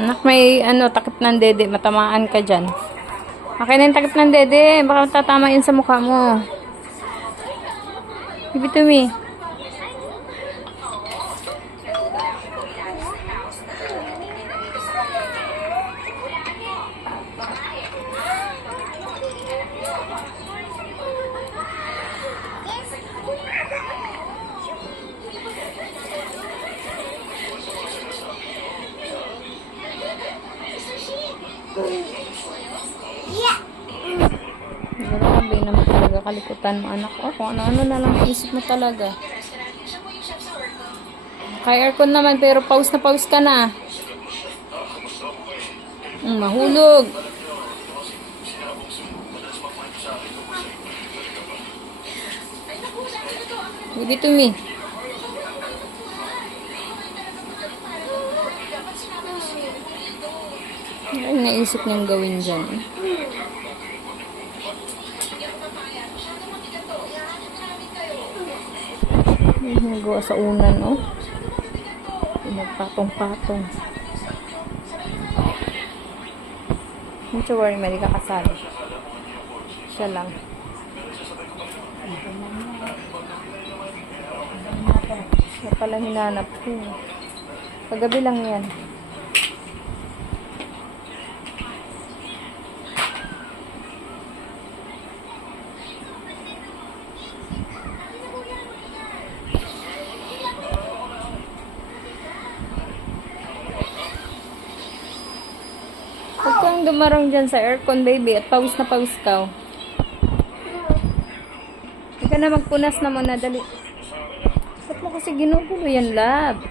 Anak, may ano, takip ng dede. Matamaan ka dyan. Okay na yung takip ng dede. Baka tatama yun sa mukha mo. Give it to me. Grabe naman talaga kalikutan mo, anak. Oh, kung ano-ano na lang isip mo talaga. Kay aircon naman, pero pause na pause ka na. Mahulog. Give it to me. Ano naisip niyang gawin dyan? Nagawa sa unan, oh. Pinagpatong-patong. Don't you worry, Mary, kakasali. Siya lang. Siya pala hinanap ko. Paggabi lang yan. Huwag kang dumarang dyan sa aircon, baby, at pawis na pawis ka. Huwag ka na magpunas na muna, dali. Ba't mo kasi ginugulo yan, love?